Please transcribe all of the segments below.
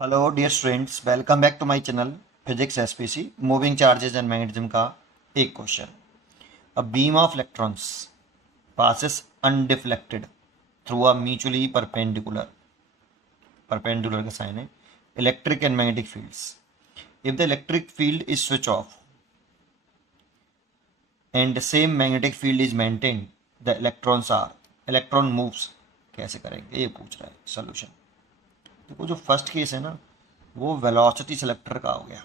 Hello dear students, welcome back to my channel physics SPC moving charges and magnetism का एक question. A beam of electrons passes undeflected through a mutually perpendicular का sign है electric and magnetic fields. If the electric field is switch off and same magnetic field is maintained the electron moves. कैसे करेंगे ये पूछ रहा है solution. देखो, जो फर्स्ट केस है ना, वो वेलोसिटी सिलेक्टर का हो गया।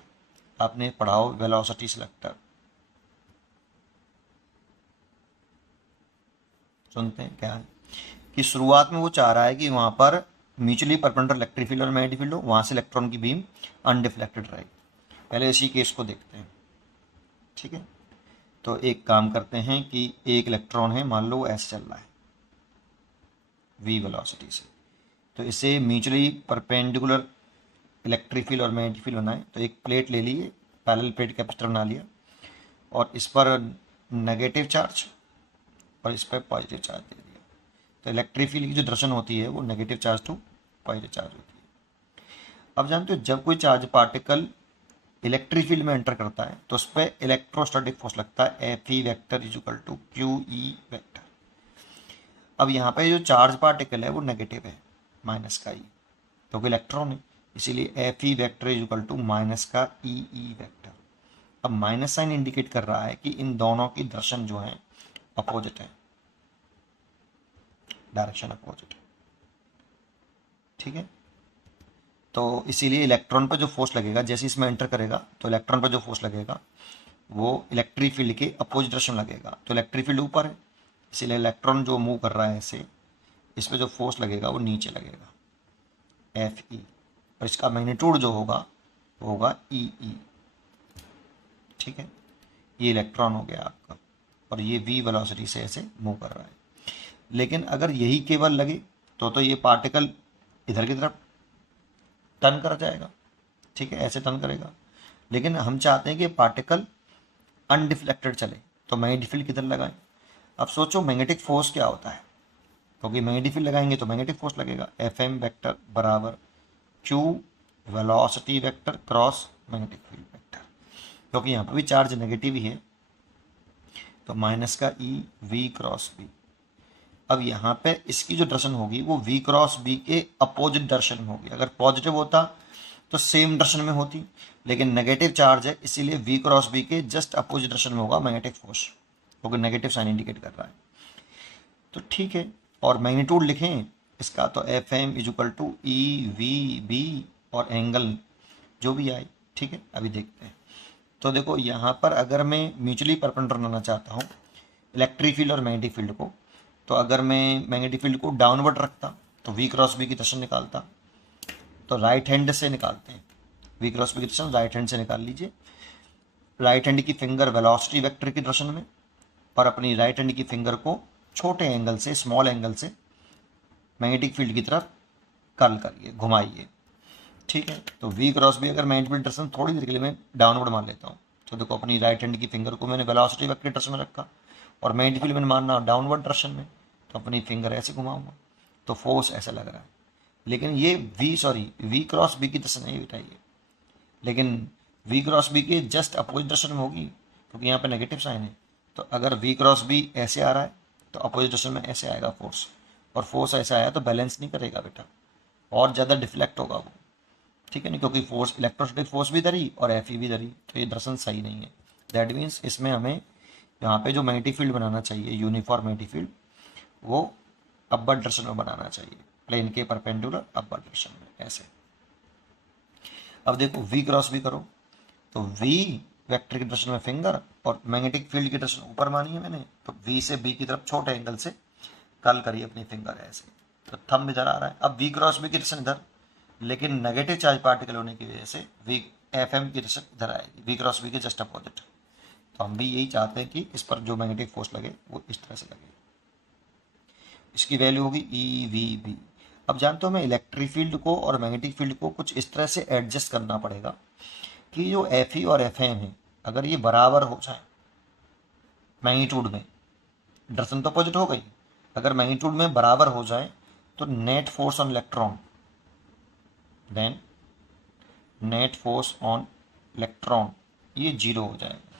आपने पढ़ा हो वेलोसिटी सिलेक्टर, सुनते हैं क्या है कि शुरुआत में वो चाह रहा है कि वहां पर म्यूचुअली परपेंडिकुलर इलेक्ट्रिक फील्ड और मैग्नेटिक फील्ड हो, वहां से इलेक्ट्रॉन की बीम अनडिफ्लेक्टेड रहेगी। पहले इसी केस को देखते हैं, ठीक है। तो एक काम करते हैं कि एक इलेक्ट्रॉन है, मान लो ऐसे चल रहा है v वेलोसिटी से, तो इसे म्यूचुअली परपेंडिकुलर इलेक्ट्रिक फील्ड और मैग्नेटिक फील्ड बनाए। तो एक प्लेट ले लिए, पैरेलल प्लेट कैपेसिटर बना लिया, और इस पर नेगेटिव चार्ज और इस पर पॉजिटिव चार्ज दे दिया। तो इलेक्ट्रिक फील्ड की जो दर्शन होती है वो negative charge to positive charge होती है। अब जानते हो, जब कोई चार्ज पार्टिकल इलेक्ट्रिक फील्ड में एंटर करता है तो उस पर इलेक्ट्रोस्टैटिक फोर्स लगता है, F E vector is equal to Q E vector. अब यहाँ पे जो चार्ज पार्टिकल है वो नेगेटिव है, माइनस का ई, क्योंकि इलेक्ट्रॉन है, इसीलिए F E vector is equal to minus का ई ई वैक्टर। अब माइनस साइन इंडिकेट कर रहा है कि इन दोनों की दर्शन जो है अपोजिट है, डायरेक्शन अपोजिट है, ठीक है। तो इसीलिए इलेक्ट्रॉन पर जो फोर्स लगेगा, जैसे इसमें एंटर करेगा तो इलेक्ट्रॉन पर जो फोर्स लगेगा वो इलेक्ट्रिक फील्ड के अपोजिट डायरेक्शन लगेगा। तो इलेक्ट्रिक फील्ड ऊपर है, इसीलिए इलेक्ट्रॉन जो मूव कर रहा है ऐसे, इस पर जो फोर्स लगेगा वो नीचे लगेगा, एफ ई, और इसका मैग्नीट्यूड जो होगा वो होगा ई ई, ठीक है। ये इलेक्ट्रॉन हो गया आपका, और ये वी वेलोसिटी से ऐसे मूव कर रहा है। लेकिन अगर यही केवल लगे तो ये पार्टिकल इधर की तरफ टर्न कर जाएगा, ठीक है, ऐसे टर्न करेगा। लेकिन हम चाहते हैं कि पार्टिकल अनडिफ्लेक्टेड चले, तो मैग्नेटिक फील्ड किधर लगाएं। अब सोचो मैग्नेटिक फोर्स क्या होता है, क्योंकि मैग्नेटिक फील्ड लगाएंगे तो मैग्नेटिक फोर्स लगेगा, एफ एम वैक्टर बराबर Q velocity vector cross magnetic field vector. क्योंकि यहाँ पर भी चार्ज नेगेटिव ही है, तो माइनस का ई वी क्रॉस बी। अब यहाँ पे इसकी जो डायरेक्शन होगी वो v क्रॉस बी के अपोजिट डायरेक्शन में होगी। अगर पॉजिटिव होता तो सेम डायरेक्शन में होती, लेकिन नेगेटिव चार्ज है इसीलिए v क्रॉस बी के जस्ट अपोजिट डायरेक्शन में होगा मैग्नेटिक फोर्स, क्योंकि नेगेटिव साइन इंडिकेट कर रहा है। तो ठीक है, और मैग्नीट्यूड लिखें इसका तो F M is equal to E V B और एंगल जो भी आए, ठीक है। अभी देखते हैं। तो देखो, यहाँ पर अगर मैं म्यूचुअली परपेंडिकुलर बनाना चाहता हूँ इलेक्ट्रिक फील्ड और मैग्नेटिक फील्ड को, तो अगर मैं मैग्नेटिक फील्ड को डाउनवर्ड रखता तो वी क्रॉस बी की दर्शन निकालता, तो राइट हैंड से निकालते हैं, वी क्रॉस बी की दर्शन राइट हैंड से निकाल लीजिए। राइट हैंड की फिंगर वेलोसिटी वेक्टर की दर्शन में, और अपनी राइट हैंड की फिंगर को छोटे एंगल से, स्मॉल एंगल से मैग्नेटिक फील्ड की तरफ कर्ल करिए, घुमाइए, ठीक है। तो वी क्रॉस बी अगर मैग्नेटिक फील्ड दर्शन थोड़ी देर के लिए मैं डाउनवर्ड मान लेता हूँ, तो देखो अपनी राइट हैंड की फिंगर को मैंने वेलोसिटी वेक्टर की दर्शन में रखा, और मैग्नेटिक फील्ड मैंने मानना डाउनवर्ड डायरेक्शन में, तो अपनी फिंगर ऐसे घुमाऊंगा तो फोर्स ऐसा लग रहा है। लेकिन ये वी क्रॉस बी की दर्शन नहीं बिठाइए, लेकिन वी क्रॉस बी के जस्ट अपोजिट डायरेक्शन में होगी, क्योंकि यहाँ पे नेगेटिव साइन है। तो अगर वी क्रॉस बी ऐसे आ रहा है तो अपोजिट डायरेक्शन में ऐसे आएगा फोर्स, और फोर्स ऐसा आया तो बैलेंस नहीं करेगा बेटा, और ज़्यादा डिफ्लेक्ट होगा वो, ठीक है नहीं, क्योंकि फोर्स इलेक्ट्रोस्टैटिक फोर्स भी धरी और एफ ई भी धरी, तो ये दर्शन सही नहीं है। दैट मीन्स इसमें हमें यहाँ पे जो मैग्नेटिक फील्ड बनाना चाहिए, यूनिफॉर्म मैग्नेटिक फील्ड, वो अपर डायरेक्शन में बनाना चाहिए, प्लेन के परपेंडिकुलर अपर डायरेक्शन में ऐसे। अब देखो वी क्रॉस बी करो, तो वी वेक्टर की डायरेक्शन में फिंगर, और मैग्नेटिक फील्ड की डायरेक्शन ऊपर मानी है मैंने, तो वी से बी की तरफ छोटे एंगल से कर्ल करिए अपनी फिंगर ऐसे, तो थंब इधर आ रहा है। अब वी क्रॉस बी की डायरेक्शन इधर, लेकिन नेगेटिव चार्ज पार्टिकल होने की वजह से वी एफ एम की डायरेक्शन इधर आएगी, वी क्रॉस बी के जस्ट अपोजिट। तो हम भी यही चाहते हैं कि इस पर जो मैग्नेटिक फोर्स लगे वो इस तरह से लगे। इसकी वैल्यू होगी ई वी बी। अब जानते हो, मैं इलेक्ट्रिक फील्ड को और मैग्नेटिक फील्ड को कुछ इस तरह से एडजस्ट करना पड़ेगा कि जो एफ ई और एफ एम है, अगर ये बराबर हो जाए मैग्नीट्यूड में, डायरेक्शन तो अपोजिट हो गई, अगर मैग्नीट्यूड में बराबर हो जाए तो net force on electron then net force on electron ये जीरो हो जाएगा।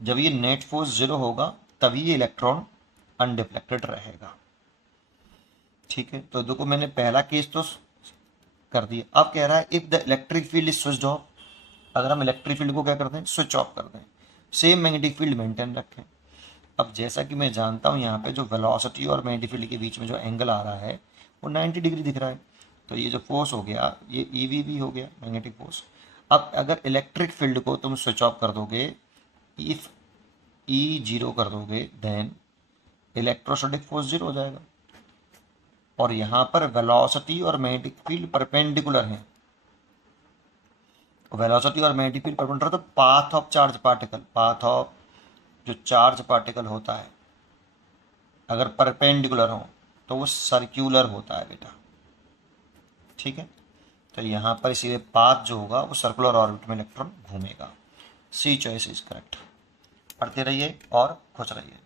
जब ये नेट फोर्स जीरो होगा तभी ये इलेक्ट्रॉन अनडिफ्लेक्टेड रहेगा। ठीक है, तो देखो मैंने पहला केस तो कर दिया। अब कह रहा है if the electric field is switched off, अगर हम इलेक्ट्रिक फील्ड को क्या कर दें, स्विच ऑफ कर दें, सेम मैग्नेटिक फील्ड मेंटेन रखें। अब जैसा कि मैं जानता हूँ यहाँ पे जो वेलोसिटी और मैग्नेटिक फील्ड के बीच में जो एंगल आ रहा है वो 90 डिग्री दिख रहा है, तो ये जो फोर्स हो गया ये ईवी भी हो गया, मैग्नेटिक फोर्स। अब अगर इलेक्ट्रिक फील्ड को तुम स्विच ऑफ कर दोगे, इफ ई जीरो कर दोगे, देन इलेक्ट्रोस्टैटिक फोर्स जीरो हो जाएगा। और यहाँ पर वेलोसिटी और मैग्नेटिक फील्ड परपेंडिकुलर हैं। वेलोसिटी और मैग्नेटिक फील्ड परपेंडिकुलर, तो path of charge particle, path of जो चार्ज पार्टिकल होता है अगर परपेंडिकुलर हो तो वो सर्क्यूलर होता है बेटा। ठीक है, तो यहाँ पर इसीलिए पाथ जो होगा वो सर्कुलर ऑर्बिट में इलेक्ट्रॉन घूमेगा। सी चॉइस इज करेक्ट। पढ़ते रहिए और खुश रहिए।